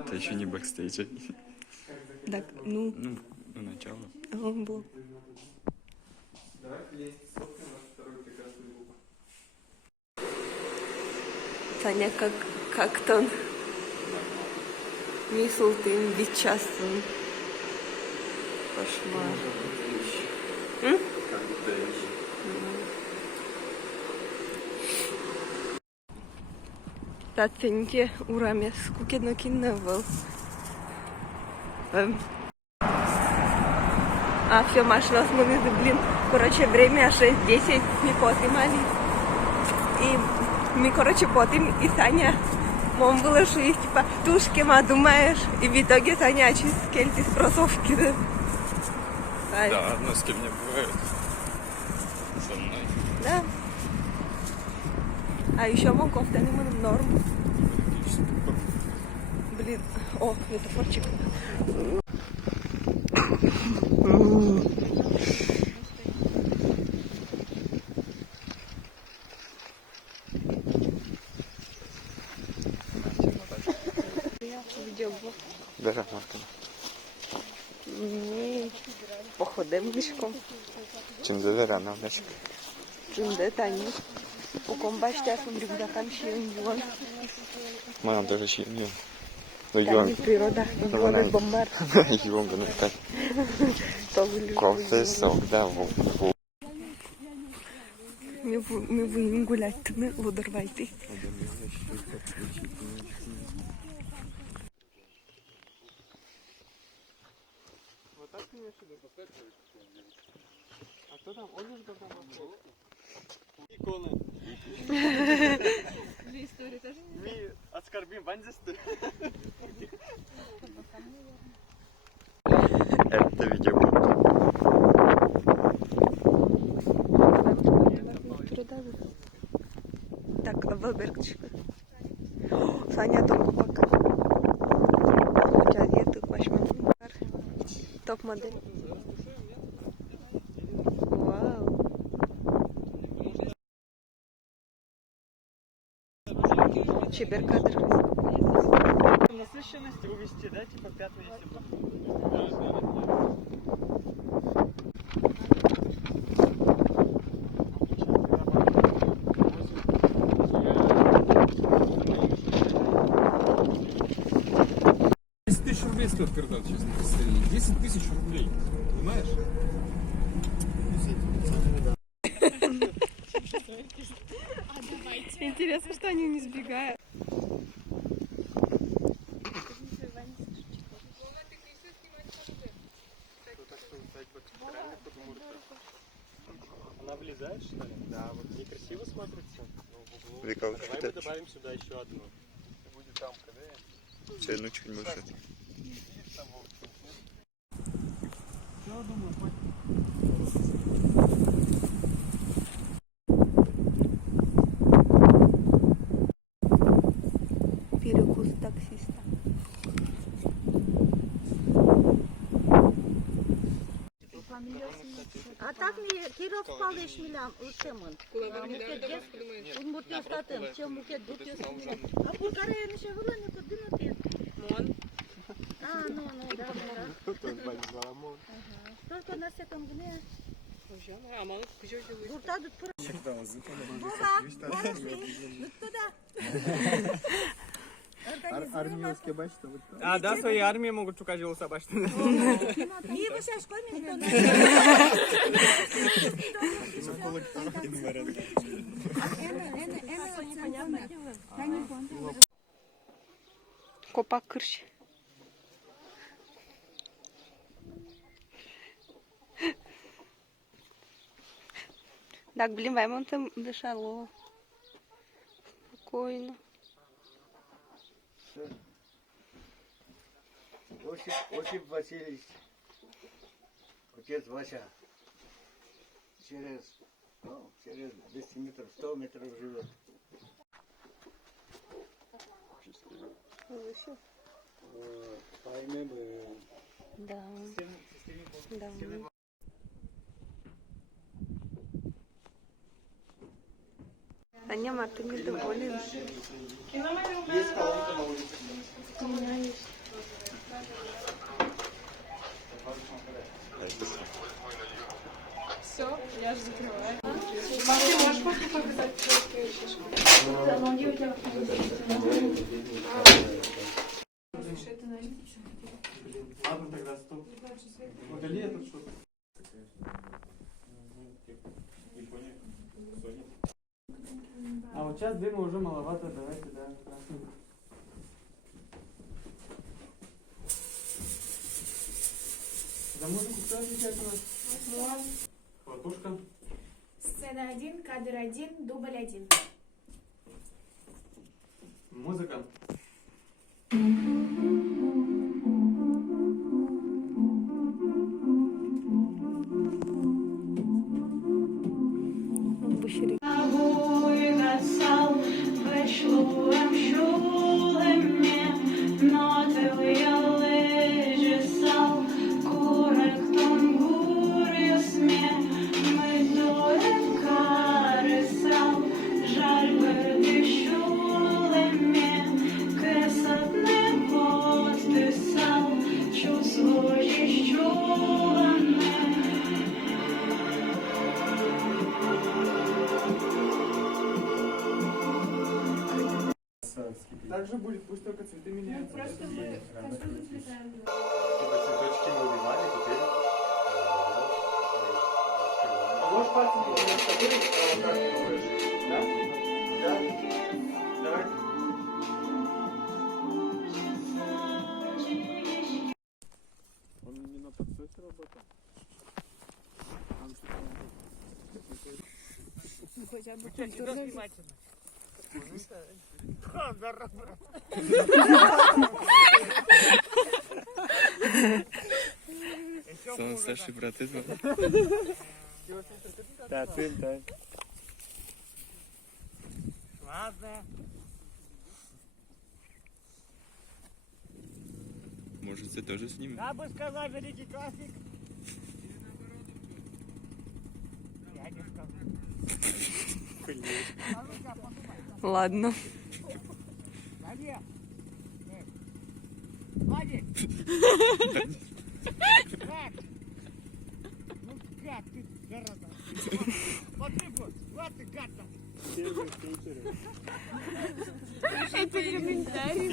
Это еще не бэкстейдж. Так, ну... Ну, начало. Он был. Саня как-то он мислтым битчастым. Кошмар. Таценьке ураме скукено киновал. А все, машина смотрит, блин, короче, время 6:10, мы потимали. И мы, короче, потим, и Саня, мам было, что есть, типа, тушки, ма, думаешь, и в итоге Саня очистил скельти с кроссовки, да? Да, носки мне бывают. Со мной. Да. А еще мой кофта не норм. Блин, о, светофорчик. Видеоблог. Бери марку. Ні, походимо мішком. Чим завіряна вночі? Чим де тані. У ком бачите, я сам рюкзакам ще юан. Моя даже ще не. Ну, Та ні, природа. Юан із бомбар. Юан, ну так. То вилюблю. Кофе, сок, да, Ми будемо гуляти, ми водорвайте. А кто там? Олежка там остался? Иконы. Две истории тоже не Ми оскорбим бандисты. Это видео. Так, Валбергочка. Саня дома пока. Сейчас еду к 8. Топ-модель. Вау. Чеберкадр. Насыщенность увести, да? Типа пятна, если бы. Рублей стоит передать, честно, представление. 10 тысяч рублей, понимаешь? Интересно, что они не сбегают. Она влезает, что ли? Да, вот некрасиво смотрится. Векал, Давай мы добавим сюда еще одну. Будет там, когда я... Цену чуть больше. Я думаю, Перекус таксиста. А так mi Kirov Paleş milam uçamın. Mutlu statım, çem muket dutyo milam. A Bulgarya ne şey vula ne kudun otel. Mon. А, ну, да. Только на всяком гне. Дурта тут пора. Буга, ну туда. армейские бачты. А, да, свои армии могут шукать голоса бачты. Не вы сейчас школьник, Копак кырш. Так, блин, Ваймон там дышало. Спокойно. Осип Васильевич, отец Вася, через 200 метров, 100 метров живет. Да. Да. Аня, ты недоволен? Есть колонка на улице. У меня есть. Ладно, тогда стоп. Удали этот что-то. Япония. Sony. А вот сейчас дыма уже маловато, давайте, да, красный. За музыку кто отвечает у нас? Хлопушка. Сцена 1, кадр 1, дубль 1. Музыка. Так же будет, пусть только цветы меняются. Просто мы кастрюлю заплетаем. Типа цветочки мы убивали, теперь... А можешь пальцем не да? Да? Давай. Он не на подсосе работал? Хотя бы культурно. Самый старший брат этого. Да, сын, да. Ладно. Может, ты тоже снимем? Я бы сказал, великий классик. Я не скажу. Ладно. Владик! Владик! Как? Ну как ты, зараза? Смотри, вот ты гад там. Это комментарий.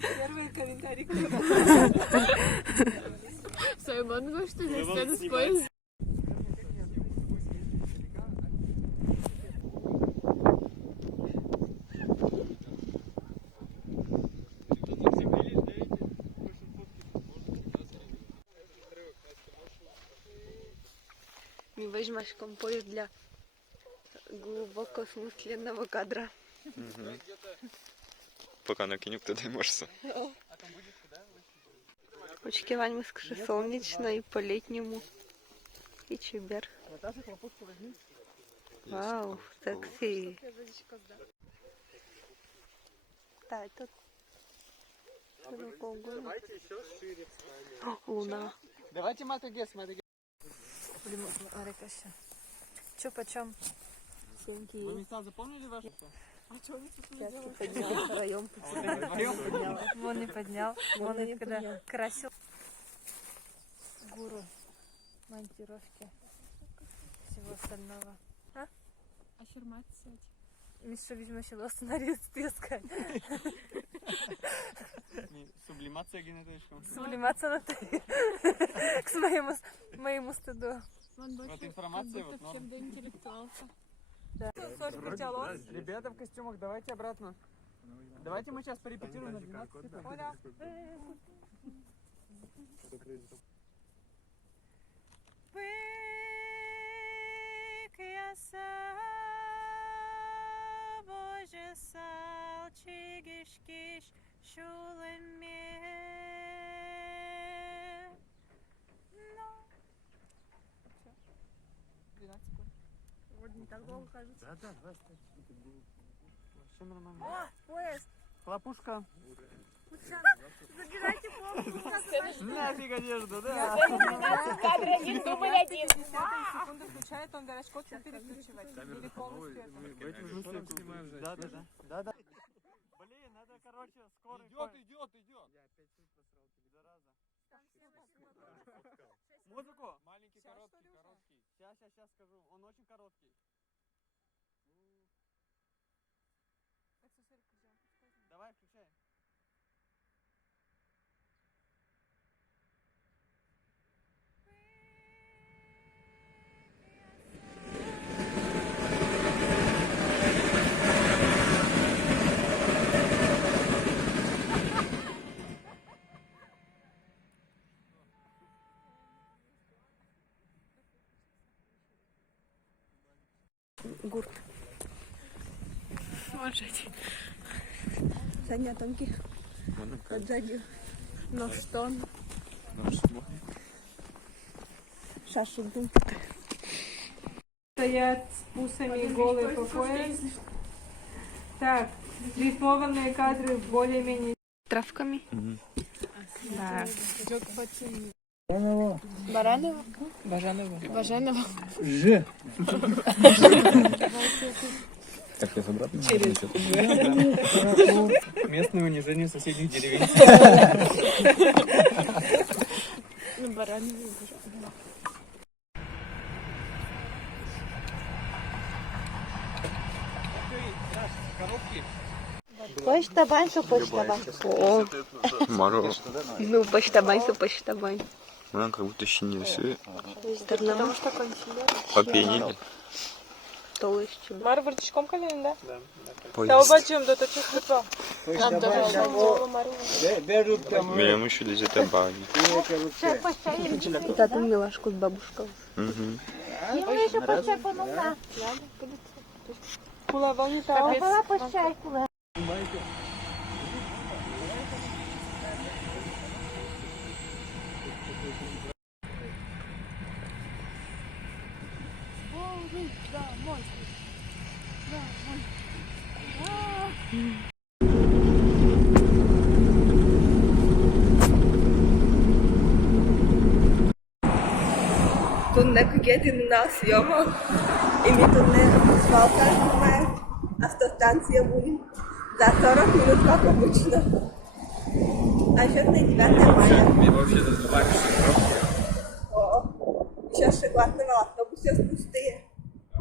Первый комментарий. Саймон, вы что за сцену спойлер? Не возьмешь композ для глубоко смысленного кадра. Пока накинем, кто даймешься. Очки Вальмы скажи солнечно и по-летнему. И чебер. Вау, секси. Да, это... Давайте еще шире. Луна. Давайте матагес, матагес. Че почем? Семки. Вы места запомнили ваши? А что они тут не Пятки делают? поднял, втроем поднял. Вон не поднял. Вон Вон не когда поднял. красил гуру монтировки всего остального. Аффирмация. Миша, видимо, ще сценарій списка. Сублимация генетичка. Сублимация на ты. К моему стыду. Вот информация вот норм. Псевдоинтеллектуалка. Да. Ребята в костюмах, давайте обратно. Давайте мы сейчас порепетируем на 12 секунд. Оля. Боже сал, чигиш киш, шулеме. Ну. 12 секунд. Вроде не так долго кажется. Да, 20. Все нормально. О, поезд. Хлопушка. Забирайте помню. Нафиг одежду, да. Кадр 1, дубль 1. 10 секунды включает, он горочков переключивать. Или полностью это. В этом смысле снимаем же. Да. Блин, надо, короче, скоро. Идет. Я 5 цифр просрал, ты зараза. Музыку? Маленький, короткий, короткий. Сейчас скажу. Он очень короткий. Давай, включай. Гурт. Можете. Саня тонкий. Сзади. Ностон. Шашик дым. Стоят с пусами голые по пояс. Так, рифмованные кадры более-менее. Травками. Да. Баранова? Бажанова. Ж. Так, я обратно? Местное унижение соседних деревень. Коробки. Почтабань, что почтабань. О, Маро. ну почтабань, что почтабань. Она как будто ще не рисує. Потому что консилер. Попенили. Толще. Мар вертичком колен, да? Да. Поїзд. Бачимо, до того числа. Беремо ще десь за бані. Тату милашку с бабушкой. Угу. Кула волнута. Тут не кукети на зйомок. І ми тут не свалка знімає. Автостанція буде. За 40 минут, как обычно. А сейчас на 9 мая. Мне вообще забавишь. О, сейчас шоколадного автобуса пустые.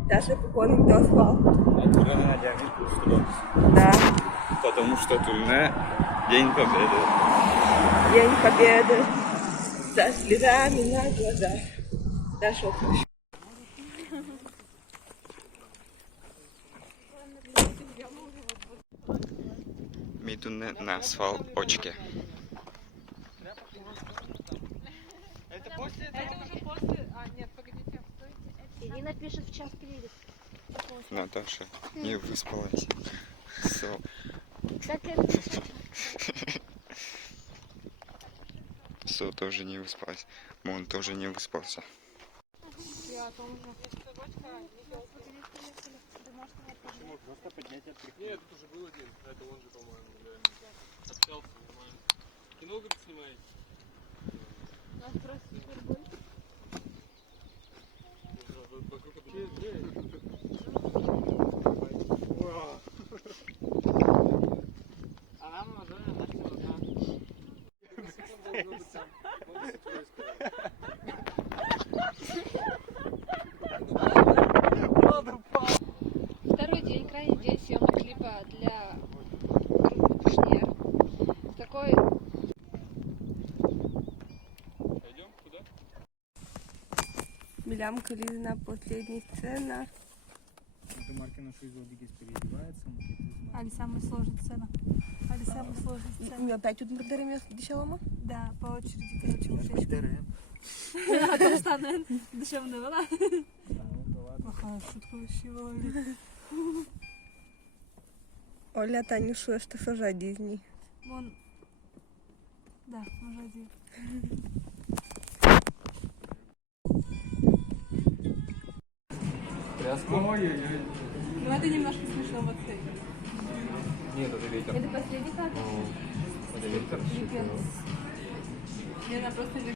Даже пока никто спал. Да. Потому что тут не День Победы. День Победы. Со слезами на глазах. Да шо хочешь. Ми тут не на свалочці. Это после этого? Это уже после... А, нет, погодите. Ирина пишет в час видит. Наташа не выспалась. Все. Так это Все тоже не выспалась. Он тоже не выспался. Я тоже. Просто поднять от Нет, тут уже был один. Это он же, по-моему, реально. Общался нормально. Кино, говорит, снимаете? Нас просто супер. Вокруг объединения. А нам уже Настя нужна. Второй день, крайний день съемок клипа для группы Пушнер. Такой Пойдем куда? Милямка Лизина последняя сцена. Марки на шизодиге переодевается, Али самая сложная сцена. Али самая сложная сцена. Мы опять тут мордерами дешевому? Да, по очереди, короче, ушечка. ДРМ. А то что она дешевная была? Плохая шутка вообще, Оля. Оля Танюшу, что сажа Дисней. Вон. Да, уже один. Ой-ой-ой. Ну это немножко смешно вот это. Нет, это ветер. Это последний кадр? Это ветер. Мне она просто не